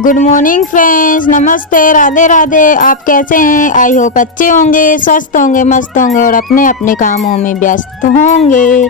Good morning friends, नमस्ते, राधे राधे। आप कैसे हैं? आई होप अच्छे होंगे, स्वस्थ होंगे, मस्त होंगे और अपने अपने कामों में व्यस्त होंगे।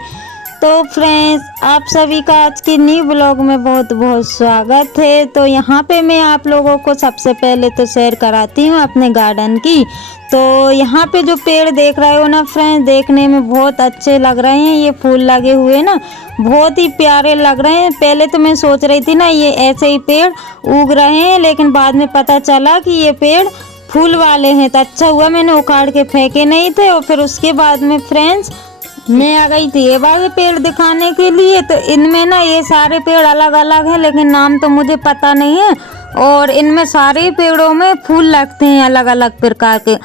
तो फ्रेंड्स, आप सभी का आज की न्यू ब्लॉग में बहुत बहुत स्वागत है। तो यहाँ पे मैं आप लोगों को सबसे पहले तो शेयर कराती हूँ अपने गार्डन की। तो यहाँ पे जो पेड़ देख रहे हो ना फ्रेंड्स, देखने में बहुत अच्छे लग रहे हैं। ये फूल लगे हुए ना बहुत ही प्यारे लग रहे हैं। पहले तो मैं सोच रही थी ना ये ऐसे ही पेड़ उग रहे हैं, लेकिन बाद में पता चला कि ये पेड़ फूल वाले हैं। तो अच्छा हुआ मैंने उखाड़ के फेंके नहीं थे। और फिर उसके बाद में फ्रेंड्स मैं आ गई थी ये वाले पेड़ दिखाने के लिए। तो इनमें ना ये सारे पेड़ अलग अलग हैं, लेकिन नाम तो मुझे पता नहीं है। और इनमें सारे पेड़ों में फूल लगते हैं अलग अलग प्रकार के।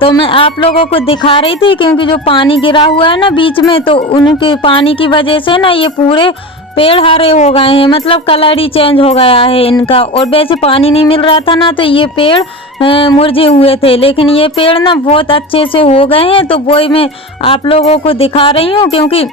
तो मैं आप लोगों को दिखा रही थी, क्योंकि जो पानी गिरा हुआ है ना बीच में, तो उनके पानी की वजह से ना ये पूरे पेड़ हरे हो गए हैं, मतलब कलर ही चेंज हो गया है इनका। और वैसे पानी नहीं मिल रहा था ना, तो ये पेड़ मुरझे हुए थे, लेकिन ये पेड़ ना बहुत अच्छे से हो गए हैं। तो वही मैं आप लोगों को दिखा रही हूँ, क्योंकि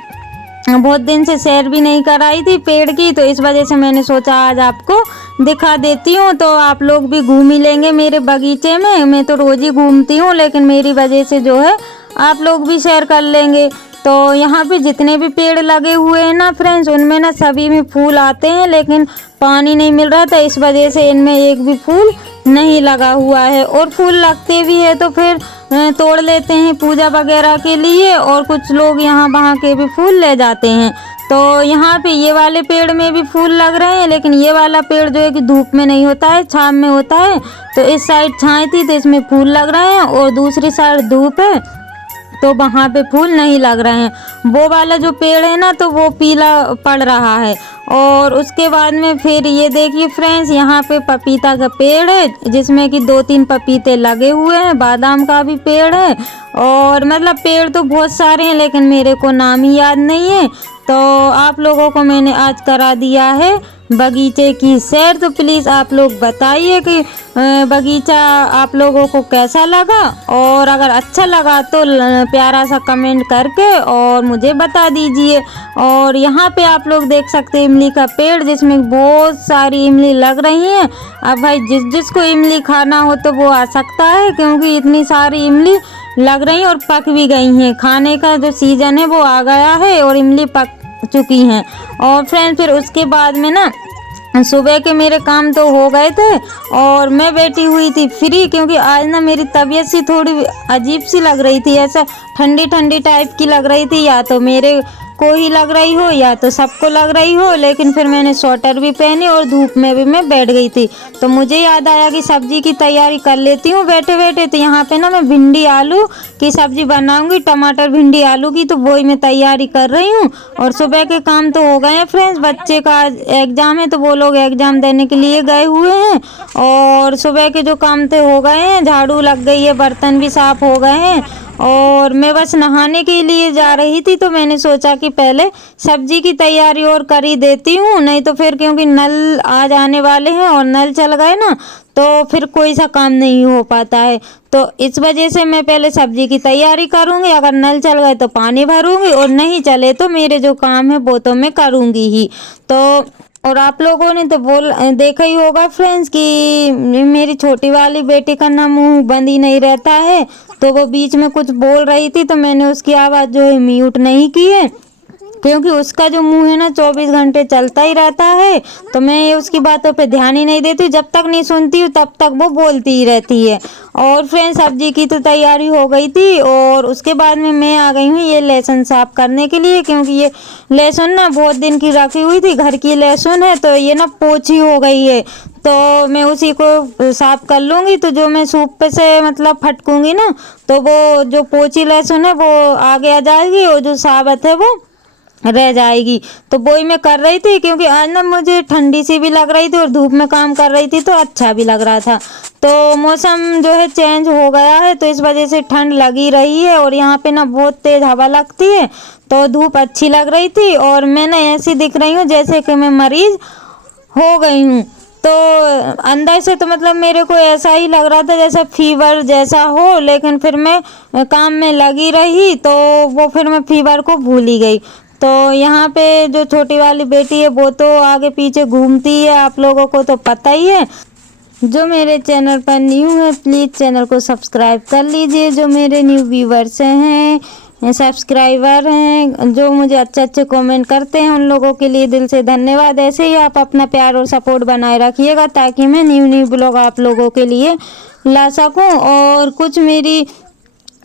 बहुत दिन से सैर भी नहीं कराई थी पेड़ की, तो इस वजह से मैंने सोचा आज आपको दिखा देती हूँ। तो आप लोग भी घूम ही लेंगे मेरे बगीचे में। मैं तो रोज ही घूमती हूँ, लेकिन मेरी वजह से जो है आप लोग भी शेयर कर लेंगे। तो यहाँ पे जितने भी पेड़ लगे हुए हैं ना फ्रेंड्स, उनमें ना सभी में फूल आते हैं, लेकिन पानी नहीं मिल रहा था, इस वजह से इनमें एक भी फूल नहीं लगा हुआ है। और फूल लगते भी है तो फिर तोड़ लेते हैं पूजा वगैरह के लिए, और कुछ लोग यहाँ वहाँ के भी फूल ले जाते हैं। तो यहाँ पे ये वाले पेड़ में भी फूल लग रहे हैं, लेकिन ये वाला पेड़ जो है कि धूप में नहीं होता है, छाँव में होता है। तो इस साइड छाँव थी तो इसमें फूल लग रहे हैं, और दूसरी साइड धूप है तो वहाँ पे फूल नहीं लग रहे हैं। वो वाला जो पेड़ है ना, तो वो पीला पड़ रहा है। और उसके बाद में फिर ये देखिए फ्रेंड्स, यहाँ पे पपीता का पेड़ है, जिसमें कि 2-3 पपीते लगे हुए हैं। बादाम का भी पेड़ है, और मतलब पेड़ तो बहुत सारे हैं, लेकिन मेरे को नाम ही याद नहीं है। तो आप लोगों को मैंने आज करा दिया है बगीचे की सैर। तो प्लीज़ आप लोग बताइए कि बगीचा आप लोगों को कैसा लगा, और अगर अच्छा लगा तो प्यारा सा कमेंट करके और मुझे बता दीजिए। और यहाँ पे आप लोग देख सकते हैं इमली का पेड़, जिसमें बहुत सारी इमली लग रही हैं। अब भाई जिसको इमली खाना हो तो वो आ सकता है, क्योंकि इतनी सारी इमली लग रही हैं और पक भी गई हैं। खाने का जो सीज़न है वो आ गया है और इमली पक चुकी हैं। और फ्रेंड फिर उसके बाद में ना सुबह के मेरे काम तो हो गए थे, और मैं बैठी हुई थी फ्री, क्योंकि आज ना मेरी तबीयत सी थोड़ी अजीब सी लग रही थी, ऐसा ठंडी ठंडी टाइप की लग रही थी। या तो मेरे को ही लग रही हो या तो सबको लग रही हो। लेकिन फिर मैंने स्वेटर भी पहनी और धूप में भी मैं बैठ गई थी। तो मुझे याद आया कि सब्जी की तैयारी कर लेती हूँ बैठे बैठे। तो यहाँ पे ना मैं भिंडी आलू की सब्जी बनाऊंगी, टमाटर भिंडी आलू की, तो वही मैं तैयारी कर रही हूँ। और सुबह के काम तो हो गए हैं फ्रेंड्स। बच्चे का आज एग्ज़ाम है, तो वो लोग एग्ज़ाम देने के लिए गए हुए हैं। और सुबह के जो काम थे हो गए हैं, झाड़ू लग गई है, बर्तन भी साफ़ हो गए हैं, और मैं बस नहाने के लिए जा रही थी। तो मैंने सोचा कि पहले सब्जी की तैयारी और कर ही देती हूँ, नहीं तो फिर क्योंकि नल आज आने वाले हैं और नल चल गए ना, तो फिर कोई सा काम नहीं हो पाता है। तो इस वजह से मैं पहले सब्जी की तैयारी करूँगी। अगर नल चल गए तो पानी भरूँगी, और नहीं चले तो मेरे जो काम है वो तो मैं करूँगी ही। तो और आप लोगों ने तो देखा ही होगा फ्रेंड्स कि मेरी छोटी वाली बेटी का ना मुंह बंद ही नहीं रहता है। तो वो बीच में कुछ बोल रही थी, तो मैंने उसकी आवाज़ जो है म्यूट नहीं की है, क्योंकि उसका जो मुंह है ना 24 घंटे चलता ही रहता है। तो मैं उसकी बातों पे ध्यान ही नहीं देती हूँ, जब तक नहीं सुनती हूँ तब तक वो बोलती ही रहती है। और फ्रेंड्स सब्जी की तो तैयारी हो गई थी, और उसके बाद में मैं आ गई हूँ ये लहसुन साफ़ करने के लिए, क्योंकि ये लहसुन ना बहुत दिन की रखी हुई थी, घर की लहसुन है, तो ये ना पोछी हो गई है। तो मैं उसी को साफ़ कर लूँगी। तो जो मैं सूप पे से मतलब फटकूँगी ना, तो वो जो पोछी लहसुन है वो आगे आ जाएगी, और जो साबुत है वो रह जाएगी। तो वही मैं कर रही थी, क्योंकि आज ना मुझे ठंडी सी भी लग रही थी और धूप में काम कर रही थी, तो अच्छा भी लग रहा था। तो मौसम जो है चेंज हो गया है, तो इस वजह से ठंड लगी रही है, और यहाँ पे ना बहुत तेज़ हवा लगती है। तो धूप अच्छी लग रही थी, और मैं ना ऐसी दिख रही हूँ जैसे कि मैं मरीज़ हो गई हूँ। तो अंदर से तो मतलब मेरे को ऐसा ही लग रहा था जैसे फीवर जैसा हो, लेकिन फिर मैं काम में लगी रही, तो वो फिर मैं फीवर को भूल ही गई। तो यहाँ पे जो छोटी वाली बेटी है वो तो आगे पीछे घूमती है, आप लोगों को तो पता ही है। जो मेरे चैनल पर न्यू है प्लीज़ चैनल को सब्सक्राइब कर लीजिए। जो मेरे न्यू व्यूवर्स हैं, सब्सक्राइबर हैं, जो मुझे अच्छे अच्छे कमेंट करते हैं, उन लोगों के लिए दिल से धन्यवाद। ऐसे ही आप अपना प्यार और सपोर्ट बनाए रखिएगा ताकि मैं न्यू न्यू ब्लॉग आप लोगों के लिए ला सकूं। और कुछ मेरी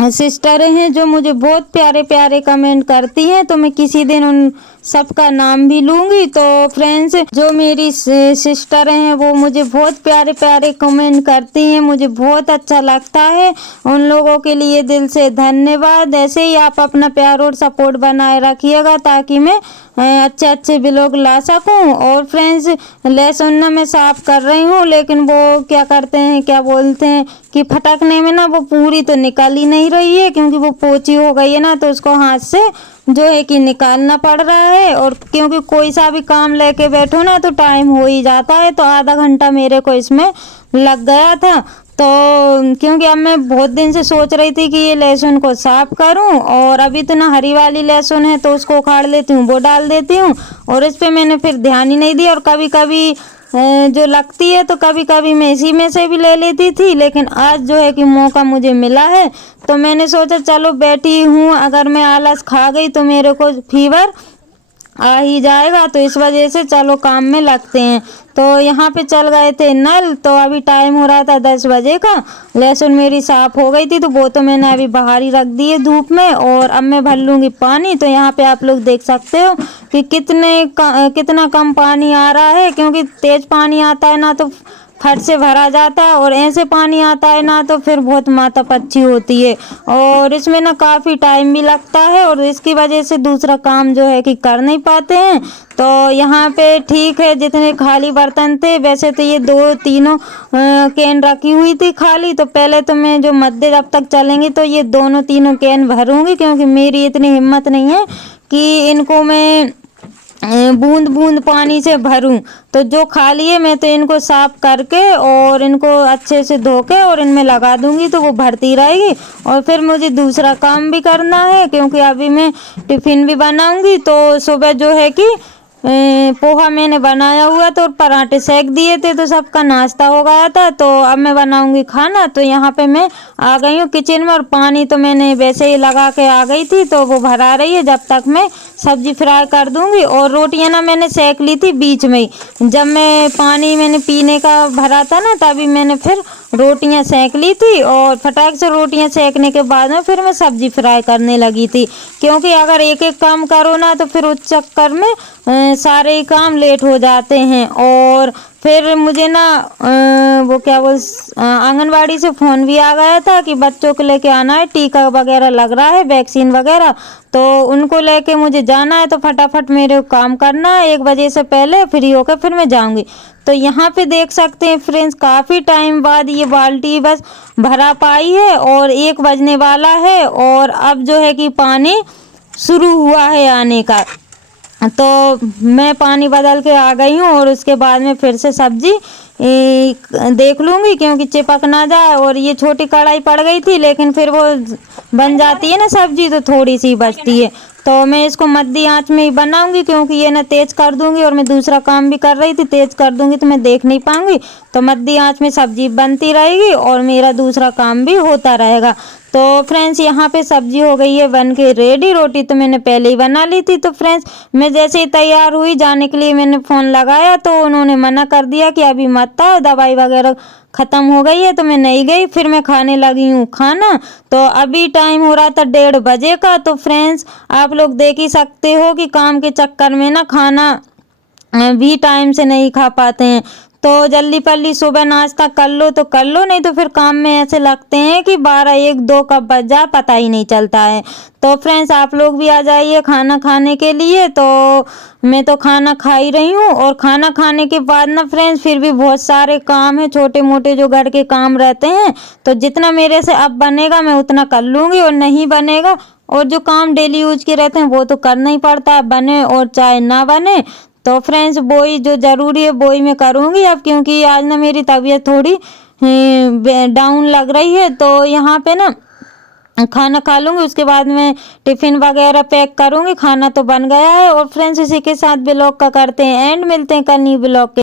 सिस्टरें हैं जो मुझे बहुत प्यारे प्यारे कमेंट करती हैं, तो मैं किसी दिन उन सबका नाम भी लूँगी। तो फ्रेंड्स, जो मेरी सिस्टर हैं वो मुझे बहुत प्यारे प्यारे कमेंट करती हैं, मुझे बहुत अच्छा लगता है। उन लोगों के लिए दिल से धन्यवाद। ऐसे ही आप अपना प्यार और सपोर्ट बनाए रखिएगा ताकि मैं अच्छे अच्छे ब्लॉग ला सकूं। और फ्रेंड्स, लहसुन ना मैं साफ़ कर रही हूँ, लेकिन वो क्या करते हैं, क्या बोलते हैं कि फटकने में ना वो पूरी तो निकल ही नहीं रही है, क्योंकि वो पोची हो गई है ना, तो उसको हाथ से जो है कि निकालना पड़ रहा है। और क्योंकि कोई सा भी काम लेके बैठो ना तो टाइम हो ही जाता है, तो आधा घंटा मेरे को इसमें लग गया था। तो क्योंकि अब मैं बहुत दिन से सोच रही थी कि ये लहसुन को साफ करूं, और अभी तो ना हरी वाली लहसुन है तो उसको उखाड़ लेती हूँ, वो डाल देती हूँ, और इस पे मैंने फिर ध्यान ही नहीं दिया। और कभी कभी जो लगती है तो कभी कभी मैं इसी में से भी ले लेती थी, लेकिन आज जो है कि मौका मुझे मिला है तो मैंने सोचा चलो बैठी हूँ, अगर मैं आलस खा गई तो मेरे को फीवर आ ही जाएगा, तो इस वजह से चलो काम में लगते हैं। तो यहाँ पे चल गए थे नल, तो अभी टाइम हो रहा था 10 बजे का। लहसुन मेरी साफ़ हो गई थी तो वो तो मैंने अभी बाहर ही रख दी है धूप में, और अब मैं भर लूँगी पानी। तो यहाँ पे आप लोग देख सकते हो कि कितना कम पानी आ रहा है, क्योंकि तेज़ पानी आता है ना तो फट से भरा जाता है, और ऐसे पानी आता है ना तो फिर बहुत माथापच्ची होती है, और इसमें ना काफ़ी टाइम भी लगता है, और इसकी वजह से दूसरा काम जो है कि कर नहीं पाते हैं। तो यहाँ पे ठीक है, जितने खाली बर्तन थे, वैसे तो ये दो तीनों कैन रखी हुई थी खाली, तो पहले तो मैं जो मद्दे जब तक चलेंगी तो ये दोनों तीनों कैन भरूंगी, क्योंकि मेरी इतनी हिम्मत नहीं है कि इनको मैं बूंद बूंद पानी से भरूं। तो जो खाली है मैं तो इनको साफ करके और इनको अच्छे से धो के और इनमें लगा दूंगी, तो वो भरती रहेगी। और फिर मुझे दूसरा काम भी करना है, क्योंकि अभी मैं टिफ़िन भी बनाऊंगी। तो सुबह जो है कि पोहा मैंने बनाया हुआ तो पराठे सेक दिए थे, तो सबका नाश्ता हो गया था। तो अब मैं बनाऊंगी खाना। तो यहाँ पे मैं आ गई हूँ किचन में, और पानी तो मैंने वैसे ही लगा के आ गई थी, तो वो भरा रही है जब तक मैं सब्जी फ्राई कर दूंगी। और रोटियां ना मैंने सेक ली थी बीच में ही, जब मैं पानी मैंने पीने का भरा था ना तभी मैंने फिर रोटियां सेक ली थी, और फटाक से रोटियां सेकने के बाद में फिर मैं सब्जी फ्राई करने लगी थी। क्योंकि अगर एक एक काम करो ना तो फिर उस चक्कर में सारे ही काम लेट हो जाते हैं। और फिर मुझे ना वो क्या बोल आंगनवाड़ी से फ़ोन भी आ गया था कि बच्चों को लेके आना है, टीका वगैरह लग रहा है, वैक्सीन वगैरह, तो उनको लेके मुझे जाना है। तो फटाफट मेरे को काम करना है, 1 बजे से पहले फ्री होकर फिर मैं जाऊंगी। तो यहाँ पे देख सकते हैं फ्रेंड्स, काफ़ी टाइम बाद ये बाल्टी बस भरा पाई है, और 1 बजने वाला है, और अब जो है कि पानी शुरू हुआ है आने का। तो मैं पानी बदल के आ गई हूँ, और उसके बाद में फिर से सब्जी देख लूँगी, क्योंकि चिपक ना जाए। और ये छोटी कढ़ाई पड़ गई थी, लेकिन फिर वो बन जाती है ना सब्जी तो थोड़ी सी बचती है, तो मैं इसको मध्य आंच में ही बनाऊंगी, क्योंकि ये ना तेज़ कर दूंगी और मैं दूसरा काम भी कर रही थी, तेज़ कर दूंगी तो मैं देख नहीं पाऊंगी। तो मध्य आंच में सब्जी बनती रहेगी और मेरा दूसरा काम भी होता रहेगा। तो फ्रेंड्स, यहाँ पे सब्जी हो गई है बन के रेडी। रोटी तो मैंने पहले ही बना ली थी। तो फ्रेंड्स, मैं जैसे ही तैयार हुई जाने के लिए मैंने फ़ोन लगाया, तो उन्होंने मना कर दिया कि अभी मत आओ, दवाई वगैरह ख़त्म हो गई है, तो मैं नहीं गई। फिर मैं खाने लगी हूँ खाना। तो अभी टाइम हो रहा था 1:30 बजे का। तो फ्रेंड्स, आप लोग देख ही सकते हो कि काम के चक्कर में ना खाना भी टाइम से नहीं खा पाते हैं। तो जल्दी पल्ली सुबह नाश्ता कर लो तो कर लो, नहीं तो फिर काम में ऐसे लगते हैं कि 12, 1, 2 कब बज जाए पता ही नहीं चलता है। तो फ्रेंड्स, आप लोग भी आ जाइए खाना खाने के लिए। तो मैं तो खाना खा ही रही हूँ, और खाना खाने के बाद ना फ्रेंड्स फिर भी बहुत सारे काम हैं, छोटे मोटे जो घर के काम रहते हैं। तो जितना मेरे से अब बनेगा मैं उतना कर लूँगी, और नहीं बनेगा और जो काम डेली यूज के रहते हैं वो तो करना ही पड़ता है, बने और चाहे ना बने। तो फ्रेंड्स, वो ही जो ज़रूरी है वो ही मैं करूँगी अब, क्योंकि आज ना मेरी तबीयत थोड़ी डाउन लग रही है। तो यहाँ पे ना खाना खा लूँगी, उसके बाद मैं टिफ़िन वगैरह पैक करूँगी। खाना तो बन गया है। और फ्रेंड्स, इसी के साथ ब्लॉग का करते हैं एंड, मिलते हैं कल न्यू ब्लॉग के।